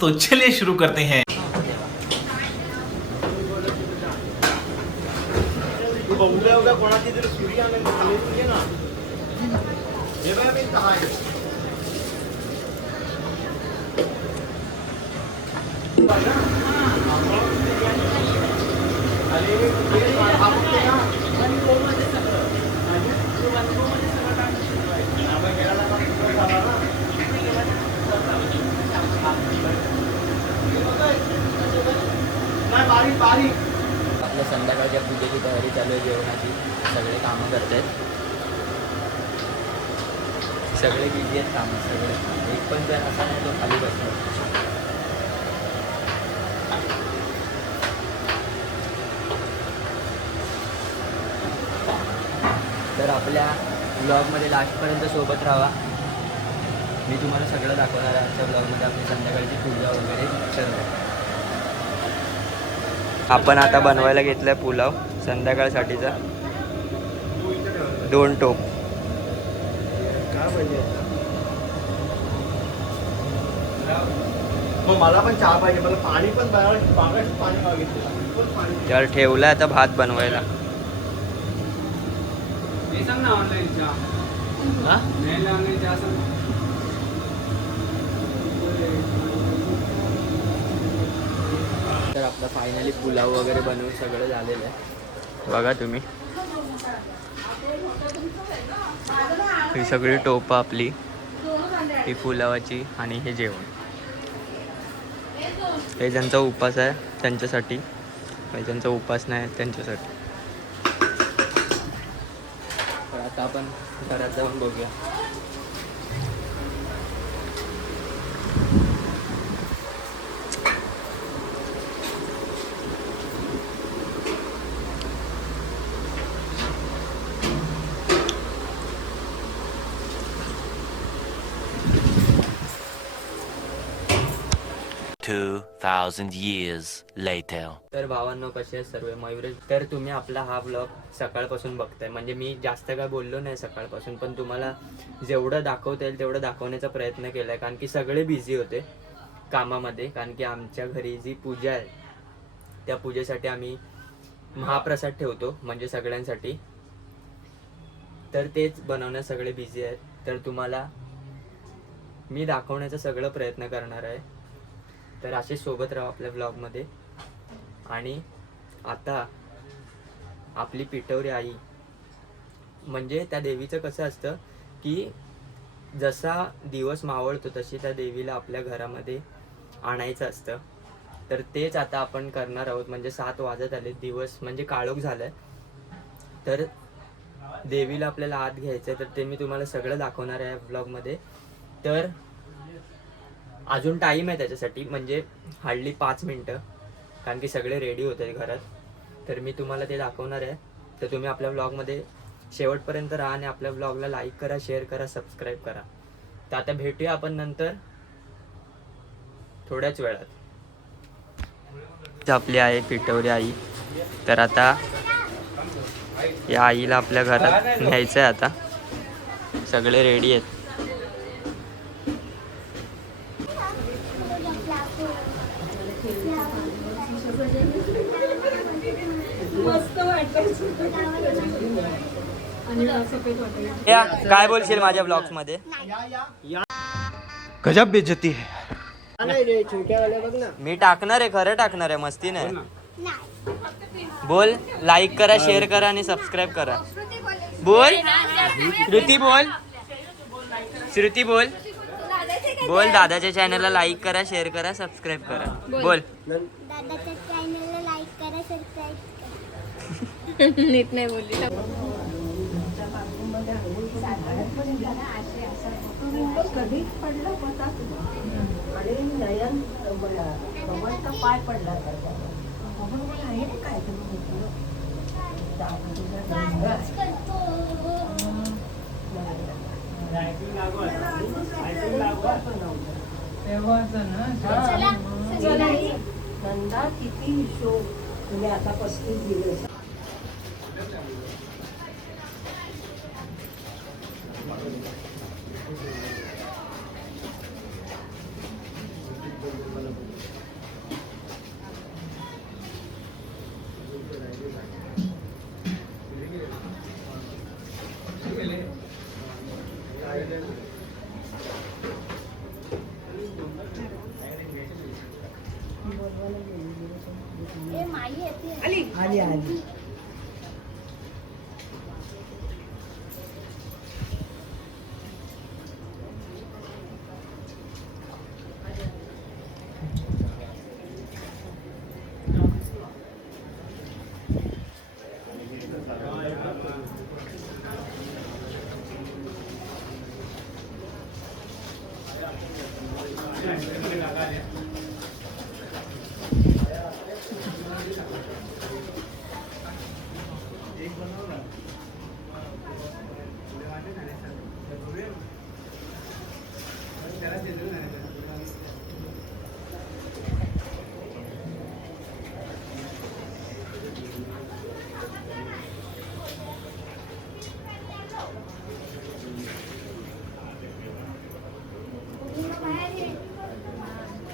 तो चलिए शुरू करते हैं। उद्या कोणाची तरी सूर्य आले ना हे बघा मी आपल्या संध्याकाळच्या पूजेची तयारी चालू आहे, जेवणाची सगळे कामं करतात, सगळे बिझी आहेत कामं, सगळे एक पण जण असा नाही तो खाली बसतो. तर आपल्या ब्लॉगमध्ये लास्टपर्यंत सोबत राहा. मी तुम्हाला सगळं दाखवणार आहे आजच्या ब्लॉगमध्ये, आपली संध्याकाळची पूजा वगैरे सर्व. आपण आता बनवायला घेतलाय पुलाव संध्याकाळसाठीचा. 2 टोप. काय पाहिजे मग मला पण चहा पाहिजे, मला पाणी पण पाणी मागितलं. त्यावर ठेवलाय आता भात बनवायला. तर आपलं फायनली पुलाव वगैरे बनवून सगळं झालेलं आहे, बघा तुम्ही. ही सगळी टोपं आपली, ही पुलावाची आणि हे जेवण. हे ज्यांचा उपास आहे त्यांच्यासाठी, ज्यांचा उपास नाही त्यांच्यासाठी. तर आता आपण घरात जाऊन बघूया. years later. तर भावांनो, कसे आहेत सर्व? मयुरेश. तर तुम्ही आपला हा ब्लॉग सकाळपासून बघताय, म्हणजे मी जास्त काय बोललो नाही सकाळपासून, पण तुम्हाला जेवढं दाखवता येईल तेवढं दाखवण्याचा प्रयत्न केला आहे, कारण की सगळे बिझी होते कामामध्ये. कारण की आमच्या घरी जी पूजा आहे त्या पूजेसाठी आम्ही महाप्रसाद ठेवतो, म्हणजे सगळ्यांसाठी. तर तेच बनवण्यात सगळे बिझी आहेत. तर तुम्हाला मी दाखवण्याचा सगळं प्रयत्न करणार आहे. तर असे सोबत राहा आपल्या ब्लॉगमध्ये. आणि आता आपली पिठवरी आई, म्हणजे त्या देवीचं कसं असतं की जसा दिवस मावळतो तशी त्या देवीला आपल्या घरामध्ये आणायचं असतं. तर तेच आता आपण करणार आहोत. म्हणजे 7 वाजत आले, दिवस म्हणजे काळोख झालाय. तर देवीला आपल्याला आत घ्यायचं आहे, तर ते मी तुम्हाला सगळं दाखवणार आहे ब्लॉगमध्ये. तर अजून टाईम आहे त्याच्यासाठी, म्हणजे हार्डली 5 मिनटं, कारण की सगळे रेडी होत आहेत घरात. तर मी तुम्हाला ते दाखवणार आहे. तर तुम्ही आपल्या ब्लॉगमध्ये शेवटपर्यंत राहा आणि आपल्या ब्लॉगला लाईक करा, शेअर करा, सबस्क्राईब करा. तर आता भेटूया आपण नंतर थोड्याच वेळात. आपली आहे पिठवरी आई. तर आता या आईला आपल्या घरात न्यायचं आहे. आता सगळे रेडी आहेत. काय बोलशील माझ्या ब्लॉग्स मध्ये? गजब बेइज्जती है. मी टाकणार आहे, खरं टाकणार आहे, मस्ती नाही. बोल, लाईक करा, शेअर करा आणि सबस्क्राईब करा. बोल श्रुती, बोल श्रुती, बोल बोल. दादाच्या चॅनलला लाईक करा, शेअर करा, सबस्क्राईब करा. बोल. दादाच्या चॅनलला लाईक करा, सबस्क्राईब करा. नीट नाही बोलली. कधीच पडलं होता आणि नयन पाय पडला तर काय नंदा किती शोक तुम्ही आता 35 दिवस आली आली.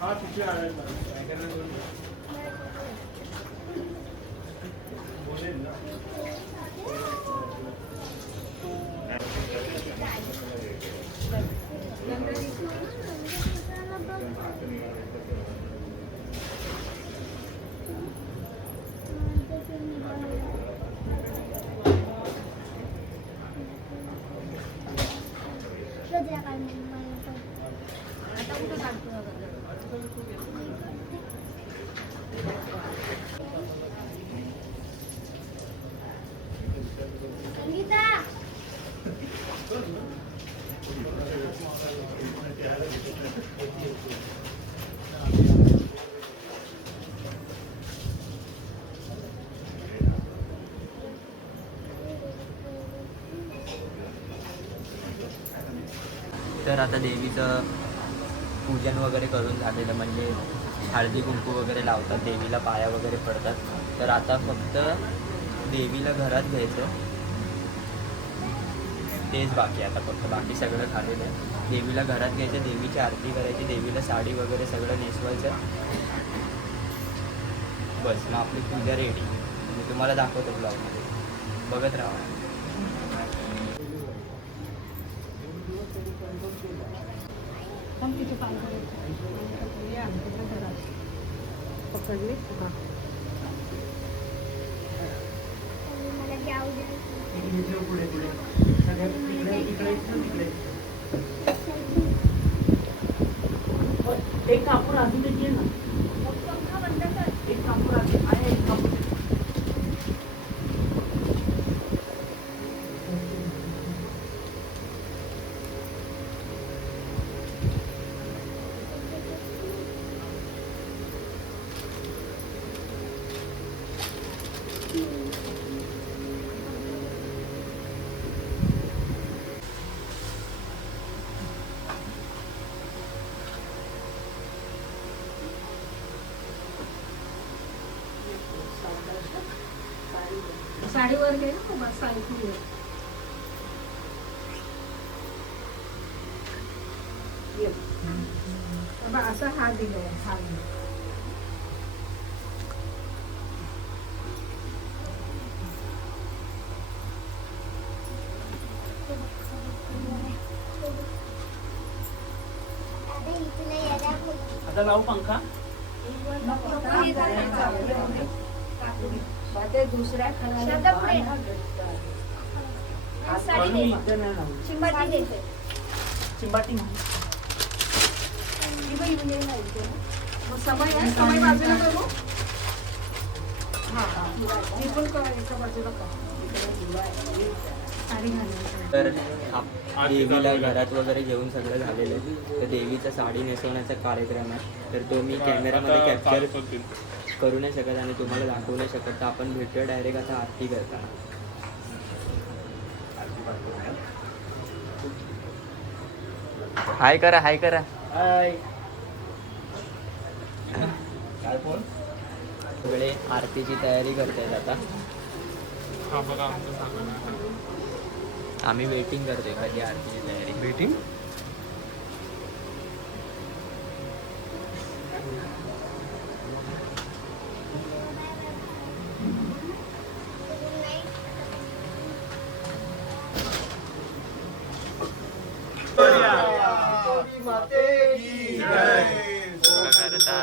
हा तिथे आलेल बोलेल ना. तर आता देवीचं पूजन वगैरे करून झालेलं, म्हणजे हळदी कुंकू वगैरे लावतात, देवीला पाया वगैरे पडतात. तर आता फक्त देवीला घरात घ्यायचं, तेच बाकी आता फक्त, बाकी सगळं झालेलं आहे. देवीला घरात घ्यायचं, देवीची आरती करायची, देवीला साडी वगैरे सगळं नेसवायचं, बस मग आपली पूजा रेडी. मी तुम्हाला दाखवतो ब्लॉगमध्ये, बघत राहा. पकडले मला जाऊ दे. पुढे पुढे सगळ्यात तिकडे तिकडे. एक कापूर अजून ते ना. एक कापूर अजून आहे, एक कापूर. साडीवर घे ना बस, साडी असा हात दिला, हात आता लावू पंखा. ते दुसऱ्या चिंबाटी समय आहे, समय बाजूला करू. मी पण एका बाजूला साडी घालायची. तर देवीला घरात वगैरे घेऊन सगळं झालेलं आहे. तर देवीचा साडी नेसवण्याचा कार्यक्रम आहे, तर तो मी कॅमेरामध्ये कॅप्चर करू नाही शकत आणि तुम्हाला दाखवू नाही शकत. तर आपण भेटूया डायरेक्ट आता आरती करताना. हाय करा, हाय करा. हाय. काय फोन? सगळे आरतीची तयारी करतायत आता. आम्ही वेटिंग करतोय कधी आरतीची तयारी. वेटिंग. माते की जय. करता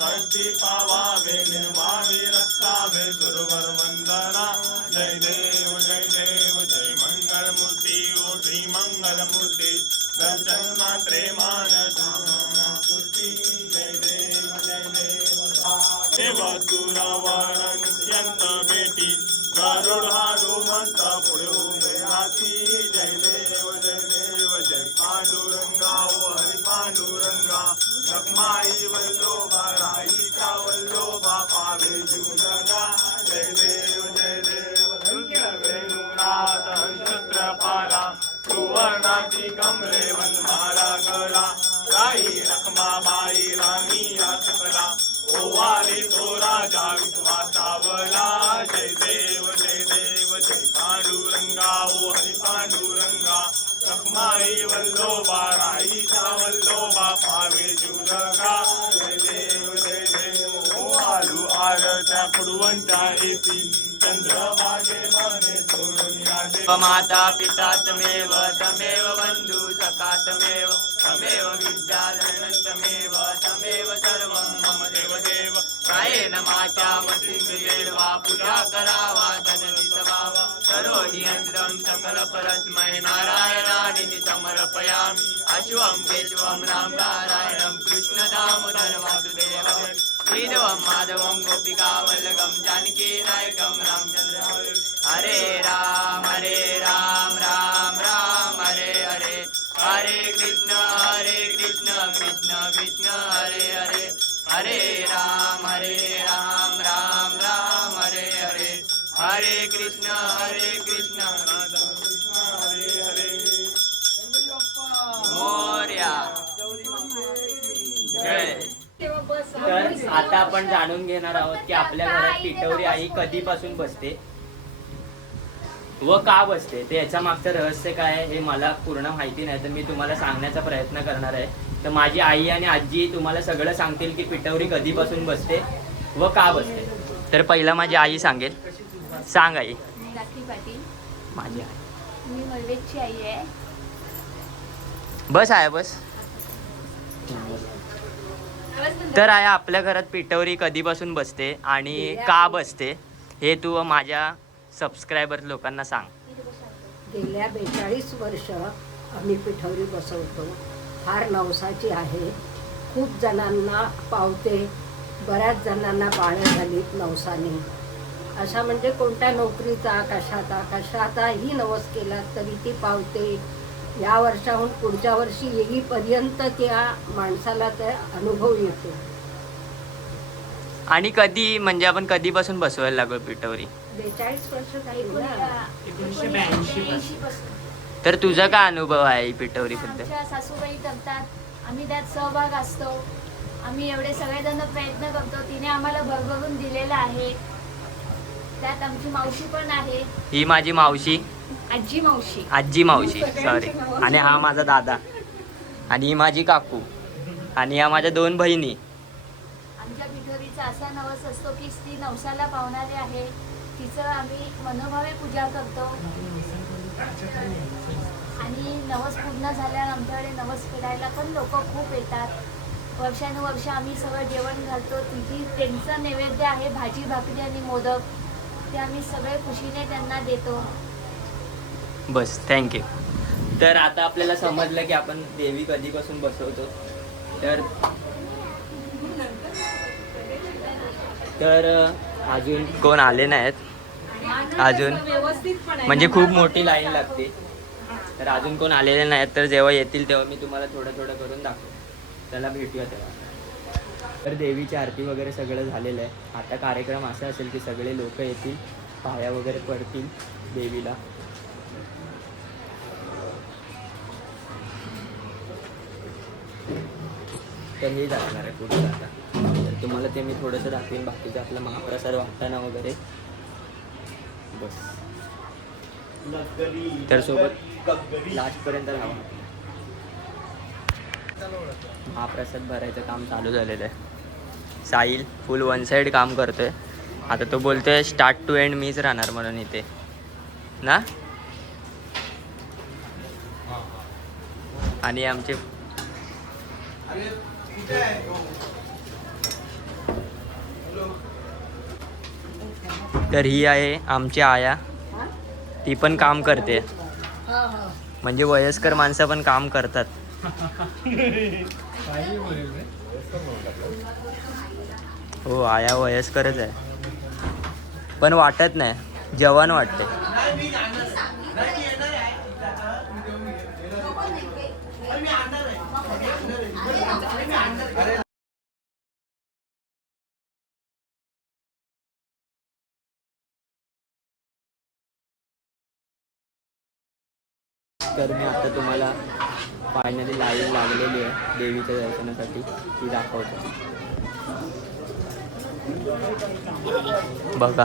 षष्ठी पावावे निर्वावे रक्तावे सुरवर वंदना जय देव जय मंगल मूर्ती ओ श्री मंगल मूर्ती दर्शन मात्रे मानस मूर्ती जय देव देव तुरावर नित्यंत भेटी गरुड हनुमंत पुढे उभे राहती जय देव जय पांडुरंगा ओ हरी पांडुरंगा लखमाई वल्लोबा राईचा वल्लोबा पावे जुनगा जय देव धन्य वेणुनाथ हंसत्रपाला सुवर्णाची कमरे वनमाला गळा राई रखमाबाई राणी या सकला ओवारे तो राजा विश्वासावला जय देव जय पांडुरंगा ओ हरी पांडुरंगा लखमाई वल्लोबा राईचा वल्लोबा पावे जुलगा जय देव ओ आलू आरच्या पुडवंच्या येती चंद्रभागे मने सोडून या देव माता पिता तमेव तमेव बंधु सखा तमेव तमेव विद्याधरण तमेव तमेव सर्वं मम देव कायेन वाचा मतिर्देवा पूजा करावा तनति समावा करोहि यंत्रं सकल परस्मै नारायणानि समर्पयामि अश्वं केशवं राम नारायणं कृष्ण दामोदर वासुदेवं श्रीधवं माधवं गोपिका वल्लभं जानकी नायकं रामचंद्र हरे राम राम राम हरे हरे हरे कृष्ण कृष्ण कृष्ण हरे हरे हरे राम राम राम हरे हरे हरे कृष्ण हरे हरे मोरया जय. तर आता आपण जाणून घेणार आहोत की आपल्या घरात पिठवरी आई कधीपासून बसते व का बसते, ते याच्या मागचं रहस्य काय आहे हे मला पूर्ण माहिती नाही, तर मी तुम्हाला सांगण्याचा प्रयत्न करणार आहे. तर माझी आई आणि आजी तुम्हाला सगळं सांगतील की पिठवरी कधीपासून बसते व का बसते. तर पहिला माझी आई सांगेल. सांग आई. मी राखी पाटील, माझी आई. मी मलवेजची आई आहे. बस आहे बस. तर आहे आपल्या घरात पिठवरी कधीपासून बसते आणि का बसते हे तू माझ्या सबस्क्रायबर लोकांना सांग. गेल्या 42 वर्ष आम्ही पिठवरी बसवतो. फार नवसाची आहे. खूप जणांना पावते, बऱ्याच जणांना बाळं झालीत नवसाने. अशा म्हणजे कोणत्या नोकरीचा कशाचाही नवस केला तरी ती पावते. या वर्षाहून पुढच्या वर्षी येईपर्यंत त्या माणसाला त्या अनुभव येतो. आणि कधी म्हणजे आपण कधीपासून बसवायला लागलो पिठवरी? 42 वर्ष झाली ना. 1982 पासून. तर तुझा काय अनुभव आहे ही पिठवरी बद्दल? आमच्या सासूबाई करतात, आम्ही त्यात सहभाग असतो. आम्ही एवढे सगळेजण प्रयत्न करतो. तिने आम्हाला भरभरून दिलेला आहे. त्यात आमची मावशी पण आहे. ही माझी मावशी, आजी मावशी, आजी मावशी सॉरी. आणि हा माझा दादा, आणि ही माझी काकू, आणि या माझ्या 2 बहिणी. आमच्या पिठोरीचा असा नवस असतो की स्त्री नवसाला पावणारी आहे. तिचं आम्ही मनोभावे पूजा करतो. आणि नवस पूर्ण झाल्यावर आमच्याकडे नवस फेडायला पण लोक खूप येतात. वर्षानुवर्ष आम्ही सगळं जेवण घालतो. तिची त्यांचं नैवेद्य आहे भाजी भाकरी आणि मोदक. ते आम्ही सगळे खुशीने त्यांना देतो. बस थँक्यू. तर आता आपल्याला समजलं की आपण देवी कधीपासून बसवतो. तर अजून कोण आले नाहीत अजून, म्हणजे खूप मोठी लाईन लागते. तर अजून कोण आलेले नाहीत. तर जेव्हा येतील तेव्हा मी तुम्हाला थोडं थोडं करून दाखवतो. त्याला भेटूया तेव्हा. तर देवीची आरती वगैरे सगळं झालेलं आहे. आता कार्यक्रम असा असेल की सगळे लोक येतील, पाया वगैरे पडतील देवीला. तर हे जाणार आहे पुढे आता. तर तुम्हाला ते मी थोडंसं दाखवेन, बाकीचं आपला महाप्रसाद वाटताना वगैरे. बस तर सोबत लास्टपर्यंत राहा. महाप्रसाद भरायचं काम चालू झालेलं आहे. साहिल फुल 1 साईड काम करतोय. आता तो बोलतोय स्टार्ट टू एंड मीच राहणार म्हणून इथे ना. आणि आमचे तर ही आहे आमची आया, ती पण काम करते. म्हणजे वयस्कर माणसं पण काम करतात. हो, आया वयस्करच आहे, पण वाटत नाही, जवान वाटते. तर मी आता तुम्हाला फायनली लाईव्ह लागलेली आहे देवीच्या दर्शनासाठी, ती दाखवतो. बघा,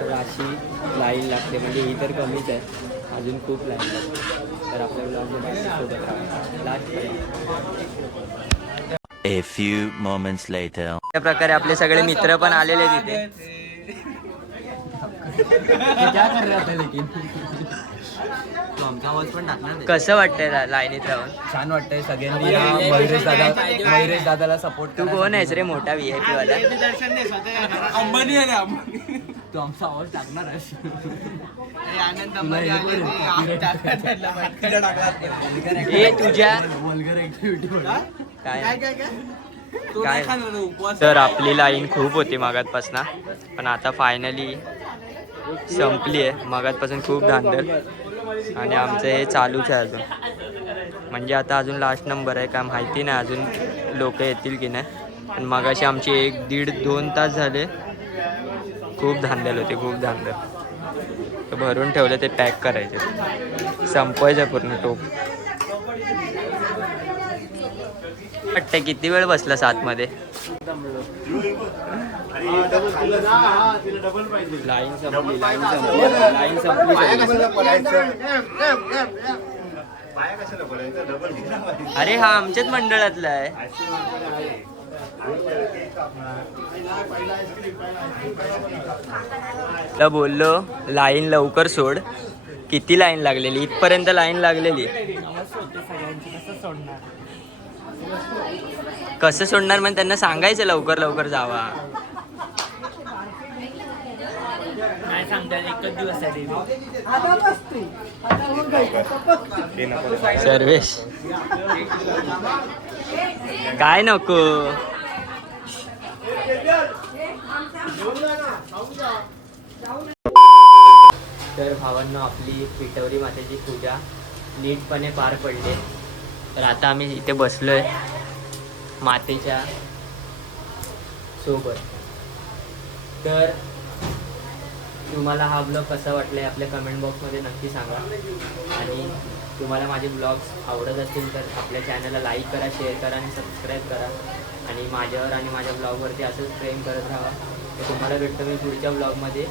तर अशी लाईन लागते, म्हणजे ही तर कमीच आहे, अजून खूप लाईन लागते. तर आपल्या ब्लॉगमध्ये सोबत राहा लास्टपर्यंत. A few moments later. त्या प्रकारे आपले सगळे मित्र पण आलेले तिथे. कसं वाटतंय लाईनीत राहून? छान वाटतंय सगळ्यांनी या मयुरेश दादाला सपोर्ट. तू कोण आहेस रे मोठा VIP वाला? अंबानी आहे अंबानी. तू आमचा आवाज टाकणार आहेस? ए तुझ्या वल्गर ऍक्टिव्हिटी काय तर आपली लाईन खूप होती मागातपासून, पण आता फायनली संपली आहे. मागातपासून खूप धांदल आणि आमचं हे चालूच आहे अजून. म्हणजे आता अजून लास्ट नंबर आहे, काय माहिती नाही अजून लोक येतील की नाही. पण मगाशी आमची 1, 1.5, 2 तास झाले. खूप धांदल होते, खूप धांदल. तर भरून ठेवलं, ते पॅक करायचे, संपवायचं पूर्ण टोप. वाटतं किती वेळ बसला 7 मध्ये? लाईन संपली, लाईन संपली, लाईन संपली. अरे हा आमच्याच मंडळातला आहे. तर बोललो लाईन लवकर सोड. किती लाईन लागलेली? इथपर्यंत लाईन लागलेली. कसं सोडणार? म्हणजे त्यांना सांगायचं लवकर लवकर जावा. काय सांगतात, एकच दिवस आहे. सर्वेश काय नको. तर भावांनो, आपली पिठवरी मातेची पूजा नीटपणे पार पडली. तर आता आम्ही इथे बसलोय मातेच्या सोबत. तर तुम्हाला हा ब्लॉग कसा वाटला आहे आपल्या कमेंट बॉक्समध्ये नक्की सांगा. आणि तुम्हाला माझे ब्लॉग्स आवडत असतील तर आपल्या चॅनलला लाईक करा, शेअर करा आणि सबस्क्राईब करा. आणि माझ्यावर आणि माझ्या ब्लॉगवरती असंच प्रेम करत राहा. तर तुम्हाला भेटतो मी पुढच्या ब्लॉगमध्ये.